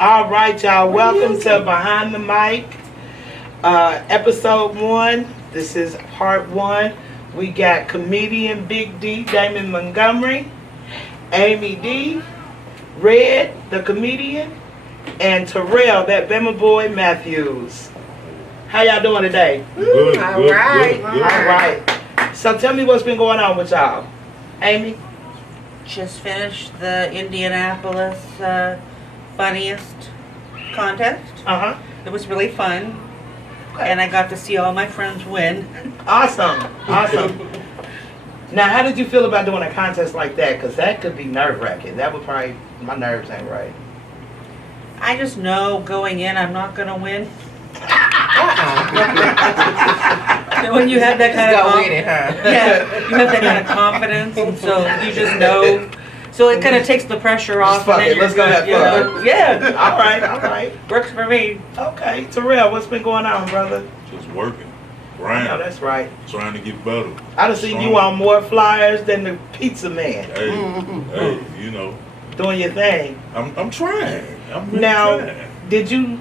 All right, y'all. Welcome to Behind the Mic, episode 1. This is part 1. We got comedian Big D, Damon Montgomery, Amy D, Red, the comedian, and Terrell, that Bama boy Matthews. How y'all doing today? Good, All good, right. good, good. All right. So tell me what's been going on with y'all. Amy? Just finished the Indianapolis funniest contest. Uh-huh. It was really fun. And I got to see all my friends win. Awesome. Awesome. Now, how did you feel about doing a contest like that? Because that could be nerve-wracking. That would probably, my nerves ain't right. I just know going in I'm not going to win. When you have that kind of yeah, you have that kind of confidence, and so you just know. So it kind of takes the pressure off. Fuck it, let's go have fun. Yeah. All right. Works for me. Okay, Terrell, what's been going on, brother? Just working, I grinding, know that's right. trying to get better. I done seen you on more flyers than the pizza man. Hey, you know, Doing your thing. I'm trying. I'm really Now, trying. did you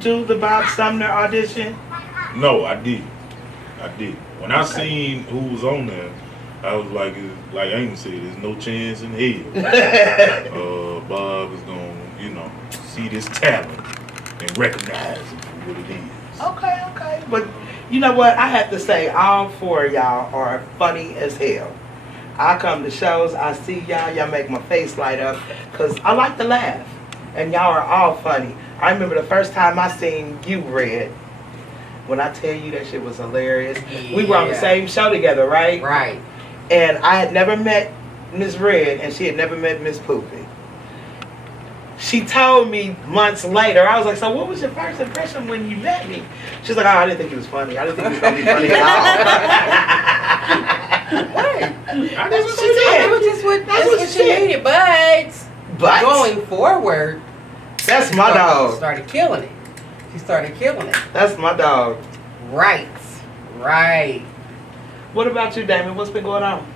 do the Bob Sumner audition? No, I did. When I seen who was on there, I was like Amy said, there's no chance in hell. Bob is gonna, see this talent and recognize it for what it is. Okay. But you know what? I have to say, all 4 of y'all are funny as hell. I come to shows, I see y'all make my face light up, because I like to laugh. And y'all are all funny. I remember the first time I seen you, Red. When I tell you that shit was hilarious. Yeah. We were on the same show together, right? Right. And I had never met Miss Red, and she had never met Miss Poopy. She told me months later, I was like, so what was your first impression when you met me? She's like, oh, I didn't think he was funny. I didn't think he was going to be funny at all. Right. That's what she said. That's what she needed. But going forward, that's my dog. Started killing it. She started killing it. That's my dog. Right. What about you, Damon? What's been going on?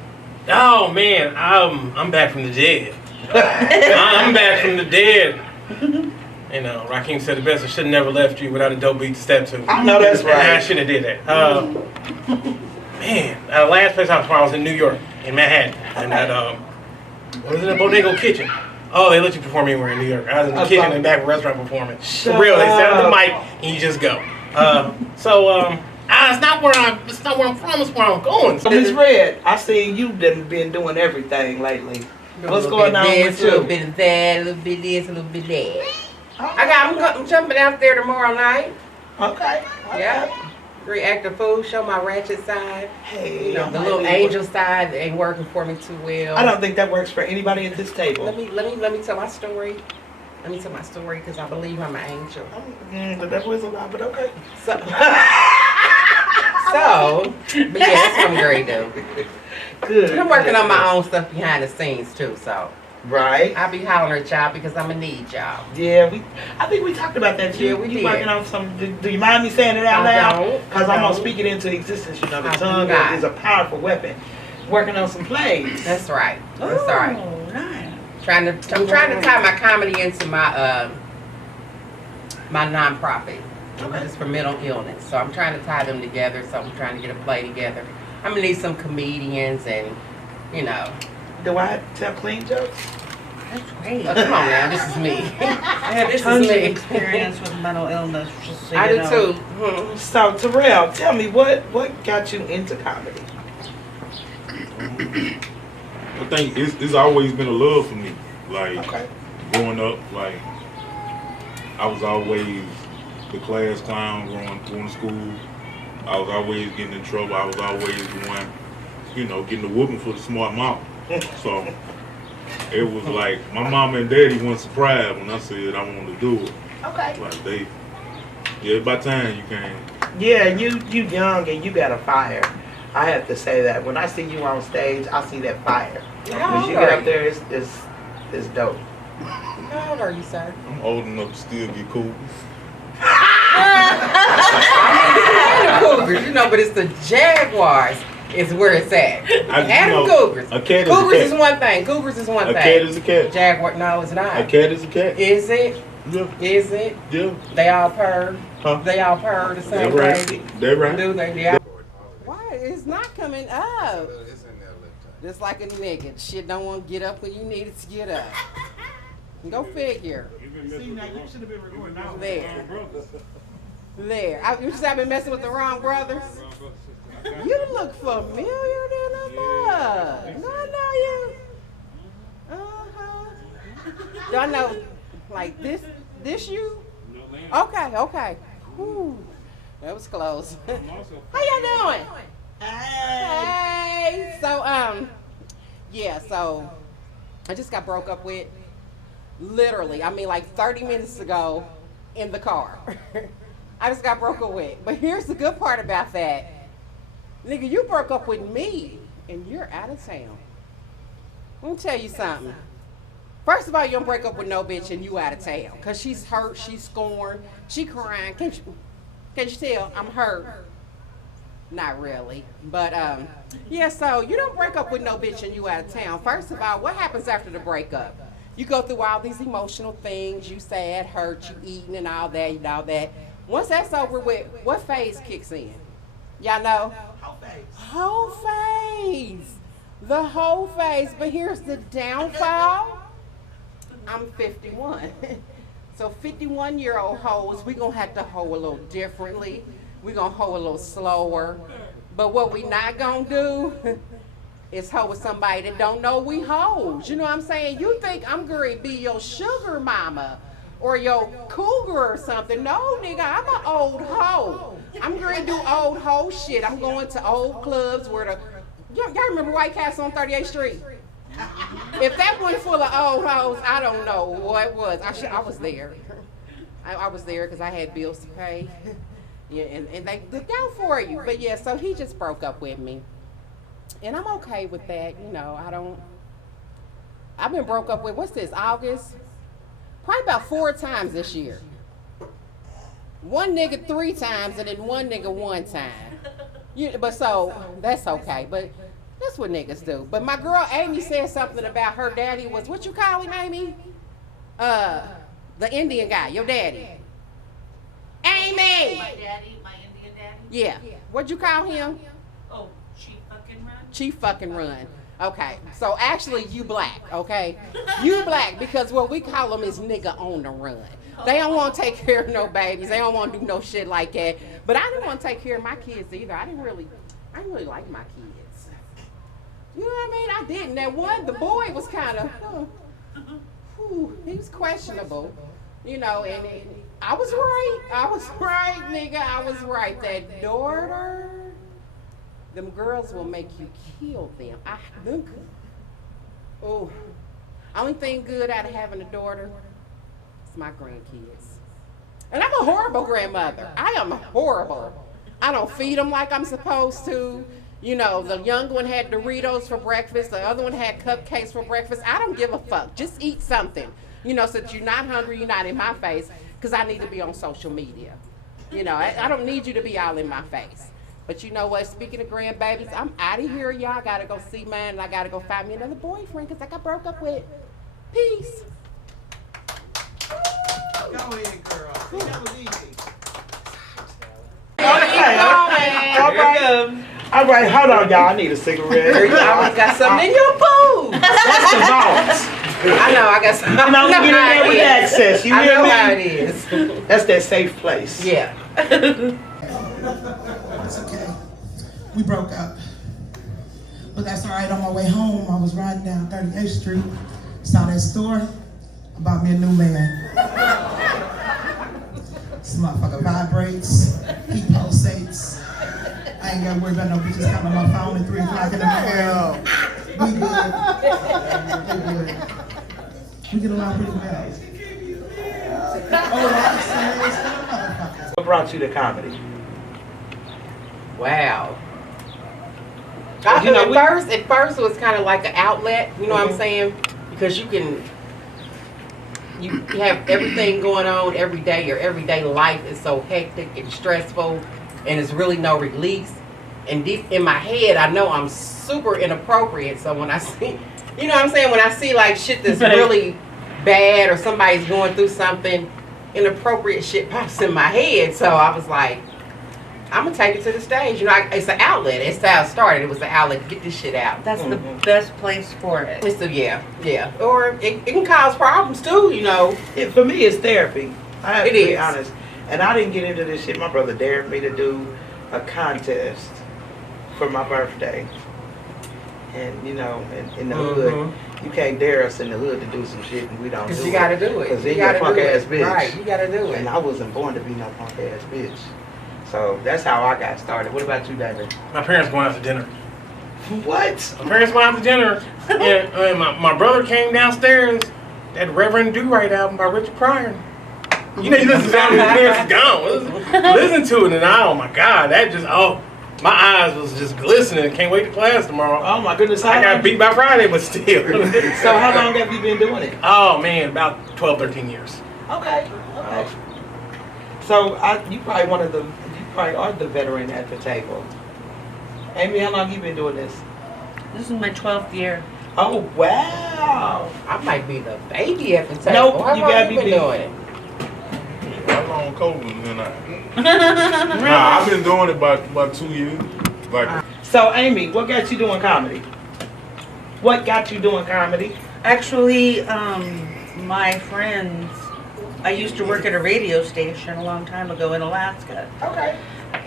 Oh man, I'm back from the dead. I'm back from the dead. You know, Raheem said it best. I should have never left you without a dope beat to step to. I know that's right. I shouldn't have did that. Man, last place I was in New York, in Manhattan, and that what was it, a Bodega Kitchen. Oh, they let you perform anywhere in New York. I was in the kitchen and back of a restaurant performing. For real, they set up the mic and you just go. It's not where I'm from. It's where I'm going. So Miss Red, I seen you been doing everything lately. What's going on with you? A little bit of that, a little bit of this, a little bit of that. I'm jumping out there tomorrow night. Okay. Yeah. React to food, show my ratchet side. Hey, the little angel side ain't working for me too well. I don't think that works for anybody at this table. Let me tell my story. Let me tell my story because I believe I'm an angel. The devil is a lie, but okay. But yeah, that's what I'm great though. Good. I'm working on my own stuff behind the scenes too, so. Right. I'll be hollering at y'all because I'm gonna need y'all. Yeah, I think we talked about that. Yeah, we you did. Working on some. Do you mind me saying it out loud? Because I'm gonna speak it into existence. You know, the tongue is a powerful weapon. Working on some plays. That's right. Nice. I'm trying to tie my comedy into my my nonprofit. It's for mental illness. So I'm trying to tie them together. So I'm trying to get a play together. I'm gonna need some comedians and, Do I tell clean jokes? That's great. Oh, come on now, this is me. I have tons of experience with mental illness. Just so I you do know. too. So Terrell, tell me what got you into comedy? I think it's always been a love for me. Like, growing up, like, I was always the class clown going to school. I was always getting in trouble. I was always the one, getting the whooping for the smart mouth. So it was like my mama and daddy weren't surprised when I said I wanted to do it. Okay. Like by time you came. Yeah, you young and you got a fire. I have to say that. When I see you on stage, I see that fire. When you get up there, it's dope. How old are you, sir? I'm old enough to still get cool. Cougars, but it's the Jaguars is where it's at. Cougars. A cat is one thing. Cougars is one thing. A cat is a cat. Jaguar, no, it's not. A cat is a cat. Is it? Yeah. Is it? Yeah. They all purr. Huh? They all purr the same That right. way. That right. Do they? Yeah. Why it's not coming up? Just like a nigga, shit don't want to get up when you need it to get up. Go figure. See, now you should have been recording now. There. You just have been messing with the wrong brothers. You look familiar than a mug. No, I know you. Y'all know, like this you? Okay. Whew. That was close. How y'all doing? Hey. So, yeah, so I just got broke up with, literally, I mean like 30 minutes ago in the car. I just got broke up with. But here's the good part about that. Nigga, you broke up with me and you're out of town. Let me tell you something. First of all, you don't break up with no bitch and you out of town. Cause she's hurt, she's scorned, she crying. Can't you tell I'm hurt? Not really. But yeah, so you don't break up with no bitch and you out of town. First of all, what happens after the breakup? You go through all these emotional things, you sad, hurt, you eating and all that and all that. Once that's over with, what phase kicks in? Y'all know? Whole phase. The whole phase. But here's the downfall. I'm 51. So 51-year-old hoes, we gonna have to hoe a little differently. We gonna hoe a little slower. But what we not gonna do is hoe with somebody that don't know we hoes. You know what I'm saying? You think I'm gonna be your sugar mama or your cougar or something. No, nigga, I'm an old hoe. I'm gonna do old hoe shit. I'm going to old clubs where y'all remember White Castle on 38th Street? If that wasn't full of old hoes, I don't know what was. I was there. I was there because I had bills to pay. Yeah, and they look out for you. But yeah, so he just broke up with me. And I'm okay with that. You know, I've been broke up with, what's this, August? Probably about 4 times this year. One nigga 3 times and then one nigga 1 time. But so, that's okay. But that's what niggas do. But my girl Amy said something about her daddy was, what you call him, Amy? The Indian guy, your daddy. Amy! My Indian daddy? Yeah. What'd you call him? Oh, Chief fucking run? Chief fucking run. Okay. So actually you black, okay? You black because what we call them is nigga on the run. They don't want to take care of no babies. They don't want to do no shit like that. But I didn't want to take care of my kids either. I didn't really like my kids. You know what I mean? I didn't. That one, the boy was kind of, he was questionable, you know, and I was right, nigga. I was right. That daughter, them girls will make you kill them. Only thing good out of having a daughter is my grandkids. And I'm a horrible grandmother. I am horrible. I don't feed them like I'm supposed to. You know, the young one had Doritos for breakfast. The other one had cupcakes for breakfast. I don't give a fuck. Just eat something. You know, so that you're not hungry, you're not in my face, because I need to be on social media. You know, I don't need you to be all in my face. But you know what? Speaking of grandbabies, I'm out of here, y'all. I got to go see mine, and I got to go find me another boyfriend, because I got broke up with. Peace. Go ahead, girl. See, that was easy. All right, hold on, y'all. I need a cigarette. You always got something in your food. That's the vault. I know, I got something. You know, we get in there with access. You I hear know me? how it is. That's that safe place. Yeah. It's okay. We broke up. But that's all right. On my way home, I was riding down 38th Street, saw that store, I bought me a new man. This motherfucker vibrates, he pulsates. I ain't gotta worry about no bitches coming on my phone at 3 o'clock in the morning. We good. We get along pretty well. Oh, I'm serious, motherfucker. What brought you to comedy? Wow. You know, At first it was kind of like an outlet, you know what I'm saying? Because you have everything going on every day. Your everyday life is so hectic and stressful, and there's really no release. And deep in my head, I know I'm super inappropriate. So when I see, you know what I'm saying? When I see like shit that's really bad or somebody's going through something, inappropriate shit pops in my head. So I was like, I'm gonna take it to the stage. You know, it's an outlet. It's how it started. It was an outlet to get this shit out. That's the best place for it. So yeah. Or it can cause problems too, you know. For me, it's therapy. I have It to be is. honest. And I didn't get into this shit. My brother dared me to do a contest for my birthday. And you know, in the hood, you can't dare us in the hood to do some shit and we don't do it. Because you gotta do it. Because then You you're a gotta punk do it. ass bitch. Right, you gotta do it. And I wasn't born to be no punk ass bitch. So that's how I got started. What about you, David? My parents went out to dinner. What? My parents went out to dinner, and my brother came downstairs. That Reverend Do Right album by Richard Pryor. You know, you listen to that, your parents gone. Listen to it, and oh my God, that just my eyes was just glistening. Can't wait to class tomorrow. Oh my goodness. I got beat by Friday, but still. So how long have you been doing it? Oh man, about 12, 13 years. Okay. So you probably are the veteran at the table. Amy, how long you been doing this? This is my 12th year. Oh wow! I might be the baby at the table. Nope, How you long gotta you be been big. doing it? How long COVID been out? Nah, I've been doing it about 2 years. Like, So Amy, what got you doing comedy? What got you doing comedy? Actually, my friends, I used to work at a radio station a long time ago in Alaska. Okay.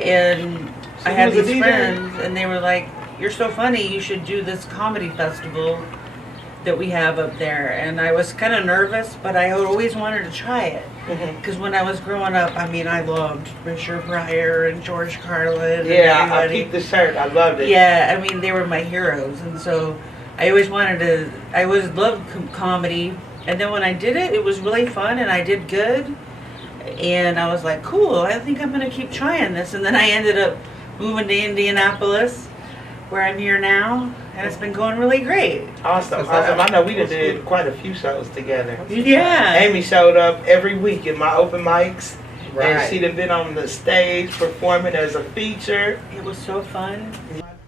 And So I had you was a these DJ? friends, and they were like, "You're so funny, you should do this comedy festival that we have up there." And I was kind of nervous, but I always wanted to try it. Because when I was growing up, I mean, I loved Richard Pryor and George Carlin. And Yeah, I everybody. peeped the shirt. I loved it. Yeah, I mean, they were my heroes. And so I always loved comedy. And then when I did it, it was really fun and I did good. And I was like, cool, I think I'm going to keep trying this. And then I ended up moving to Indianapolis, where I'm here now. And it's been going really great. Awesome. I know we done did quite a few shows together. Yeah. Amy showed up every week in my open mics. Right. And she done been on the stage performing as a feature. It was so fun.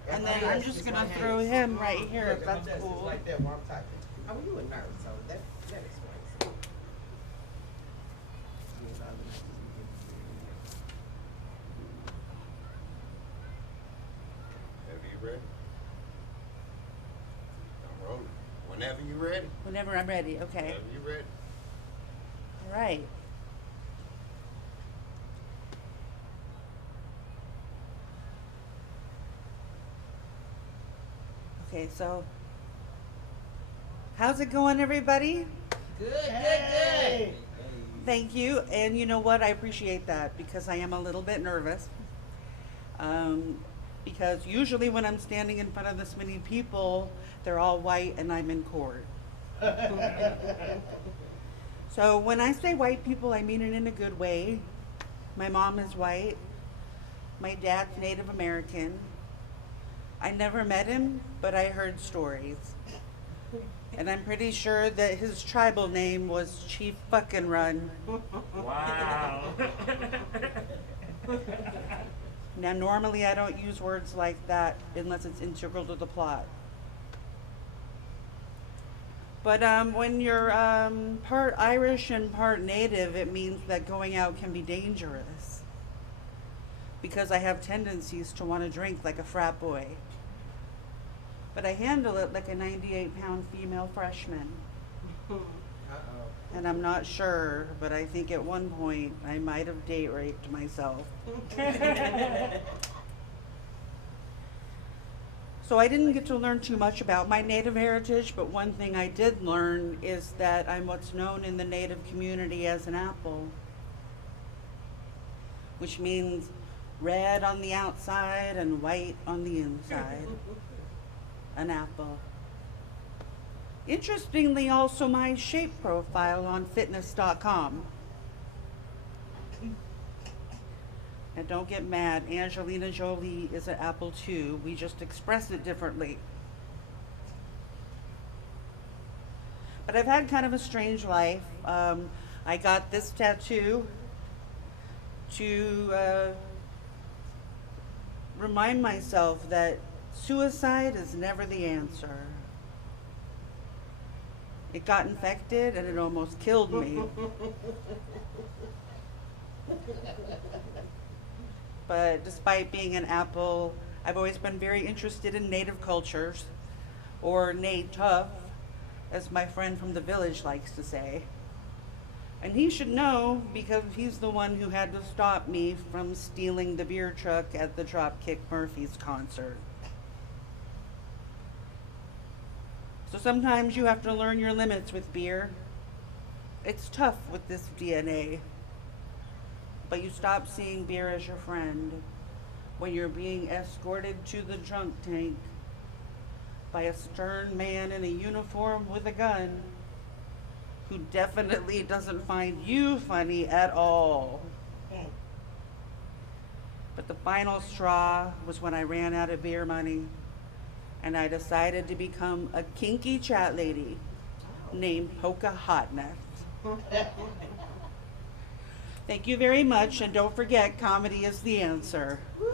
And then I'm just going to throw him right here if that's cool. Oh, you a nerd, so that explains. Have you ready? I'm rolling. Whenever you ready. Whenever I'm ready, okay. Whenever you ready. All right. Okay, so how's it going, everybody? Good. Thank you. And you know what? I appreciate that because I am a little bit nervous. Because usually when I'm standing in front of this many people, they're all white and I'm in court. So when I say white people, I mean it in a good way. My mom is white. My dad's Native American. I never met him, but I heard stories. And I'm pretty sure that his tribal name was Chief Fucking Run. Wow. Now, normally I don't use words like that unless it's integral to the plot. But when you're part Irish and part Native, it means that going out can be dangerous. Because I have tendencies to want to drink like a frat boy. But I handle it like a 98-pound female freshman. And I'm not sure, but I think at one point I might have date raped myself. So I didn't get to learn too much about my Native heritage, but one thing I did learn is that I'm what's known in the Native community as an apple, which means red on the outside and white on the inside. An apple. Interestingly, also my shape profile on fitness.com. And don't get mad, Angelina Jolie is an apple too. We just express it differently. But I've had kind of a strange life. I got this tattoo to remind myself that suicide is never the answer. It got infected and it almost killed me. But despite being an apple, I've always been very interested in native cultures, or native, as my friend from the village likes to say. And he should know because he's the one who had to stop me from stealing the beer truck at the Dropkick Murphys concert. So sometimes you have to learn your limits with beer. It's tough with this DNA. But you stop seeing beer as your friend when you're being escorted to the drunk tank by a stern man in a uniform with a gun who definitely doesn't find you funny at all. But the final straw was when I ran out of beer money and I decided to become a kinky chat lady named Polka Hotness. Thank you very much, and don't forget, comedy is the answer. Woo! Woo!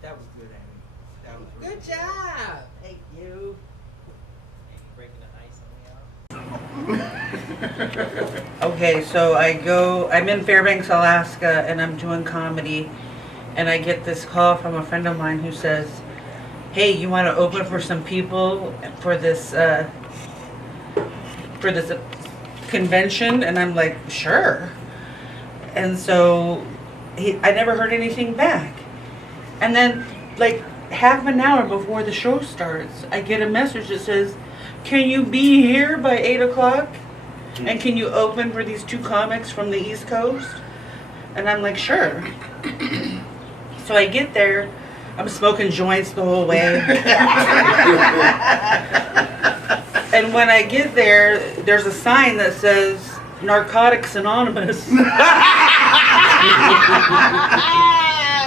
That was good, Amy. That was really Good job. Thank you. Breaking the ice on the hour. Okay, so I'm in Fairbanks, Alaska, and I'm doing comedy, and I get this call from a friend of mine who says, hey, you want to open for some people for this convention? And I'm like, sure. And so I never heard anything back. And then like half an hour before the show starts, I get a message that says, can you be here by 8 o'clock? And can you open for these two comics from the East Coast? And I'm like, sure. So I get there. I'm smoking joints the whole way. And when I get there, there's a sign that says Narcotics Anonymous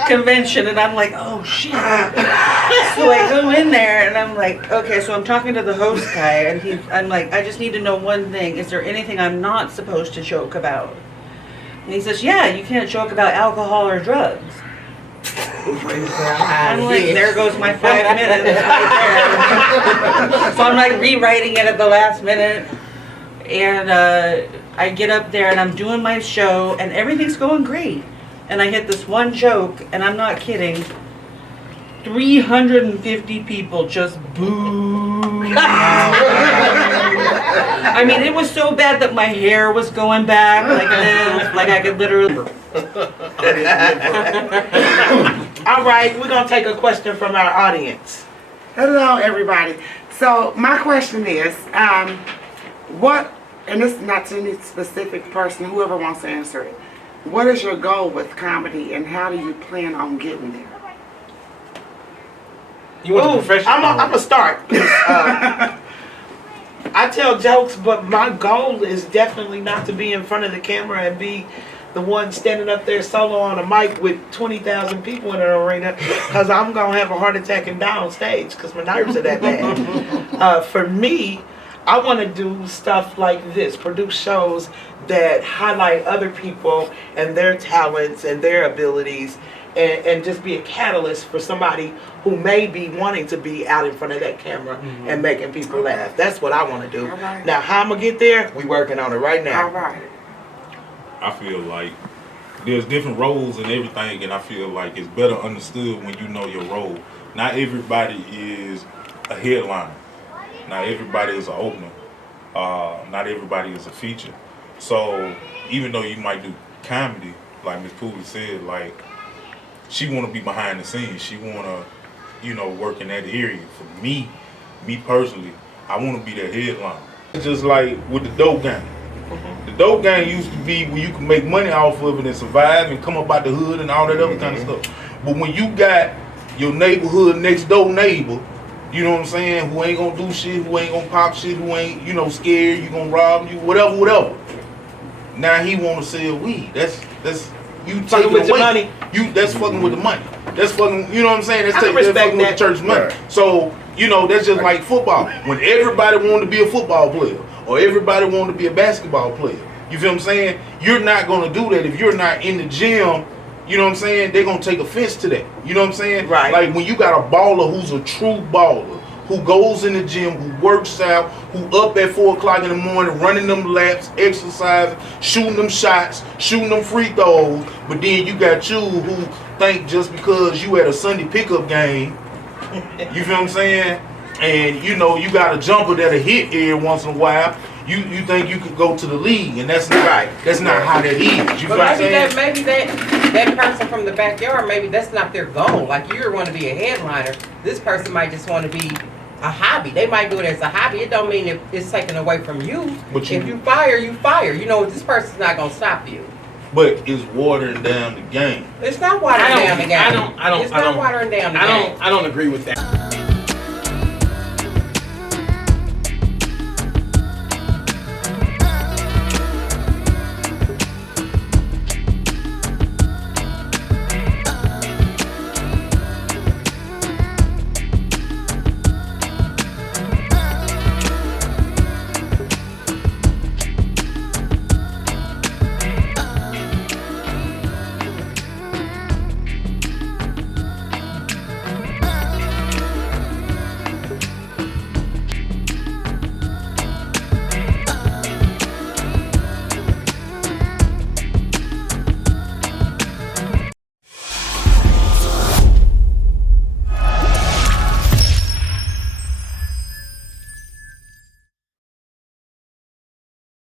convention, and I'm like, oh shit. So I go in there and I'm like, okay, so I'm talking to the host guy, and I'm like, I just need to know one thing. Is there anything I'm not supposed to joke about? And he says, yeah, you can't joke about alcohol or drugs. I'm like, there goes my 5 minutes right there. So I'm like rewriting it at the last minute, and I get up there and I'm doing my show and everything's going great, and I hit this one joke, and I'm not kidding, 350 people just boo. I mean, it was so bad that my hair was going back like this, like I could literally. All right, we're gonna take a question from our audience. Hello, everybody. So my question is, what, and this is not to any specific person, whoever wants to answer it. What is your goal with comedy, and how do you plan on getting there? You want the professional? I'm gonna start. I tell jokes, but my goal is definitely not to be in front of the camera and be the one standing up there solo on a mic with 20,000 people in an arena, because I'm going to have a heart attack and die on stage because my nerves are that bad. For me, I want to do stuff like this, produce shows that highlight other people and their talents and their abilities, and just be a catalyst for somebody who may be wanting to be out in front of that camera and making people laugh. That's what I want to do. Right. Now, how I'm going to get there, we working on it right now. All right. I feel like there's different roles and everything, and I feel like it's better understood when you know your role. Not everybody is a headliner. Not everybody is an opener. Not everybody is a feature. So even though you might do comedy, like Miss Pooley said, like she want to be behind the scenes. She want to, work in that area. For me personally, I want to be that headliner. It's just like with the dope game. The dope game used to be where you can make money off of it and survive and come up out the hood and all that other kind of stuff. But when you got your neighborhood next door neighbor, you know what I'm saying, who ain't gonna do shit, who ain't gonna pop shit, who ain't, scared, you gonna rob you, whatever. Now he wanna sell weed. That's you taking with away. Your money. That's fucking with the money. That's fucking, you know what I'm saying? That's I can that's respect fucking with that. the church money. Right. So, that's just like football. When everybody wanted to be a football player or everybody wanted to be a basketball player, you feel what I'm saying? You're not gonna do that if you're not in the gym you know what I'm saying, they're gonna take offense to that. You know what I'm saying? Right. Like when you got a baller who's a true baller, who goes in the gym, who works out, who up at 4 o'clock in the morning, running them laps, exercising, shooting them shots, shooting them free throws, but then you got you who think just because you at a Sunday pickup game, you feel what I'm saying? And you know, you got a jumper that'll hit every once in a while. You think you could go to the league, and that's not right. That's not how that is. You feel what I'm saying? Maybe that person from the backyard, maybe that's not their goal. Like you want to be a headliner. This person might just want to be a hobby. They might do it as a hobby. It don't mean it's taken away from you. But if you fire, you fire. You know, this person's not gonna stop you. But it's watering down the game. It's not watering down the game. I don't It's not watering down the game. I don't agree with that.